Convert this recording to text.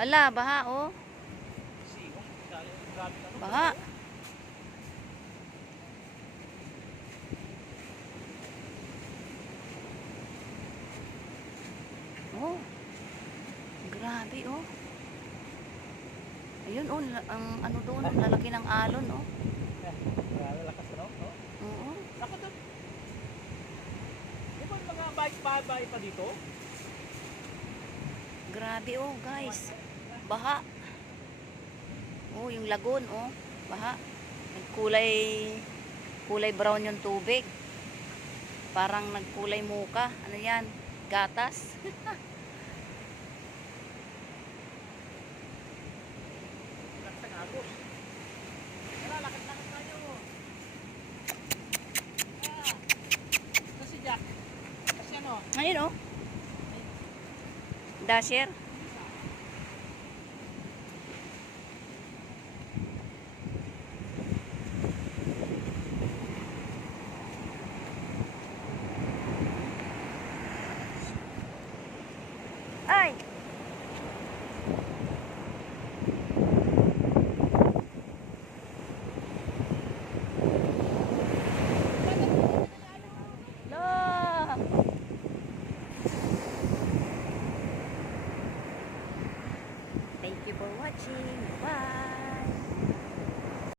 Hala, baha oh. Baha. Oh. Grabe oh. Ayun oh, ang ano doon, lalaki ng alon oh. Grabe lakas no? Oo. Ako doon. Di ba yung mga bike pa dito? Grabe oh, guys. Baha. Oh, yung lagon oh, baha. Kulay brown yung tubig. Parang nagkulay muka. Ano 'yan? Gatas. Lakas agos. Wala, lakas tayo. Ah. Ito si Jack. Kasi ano? Ayun oh. Dasher. Ay. La. Thank you for watching. Bye.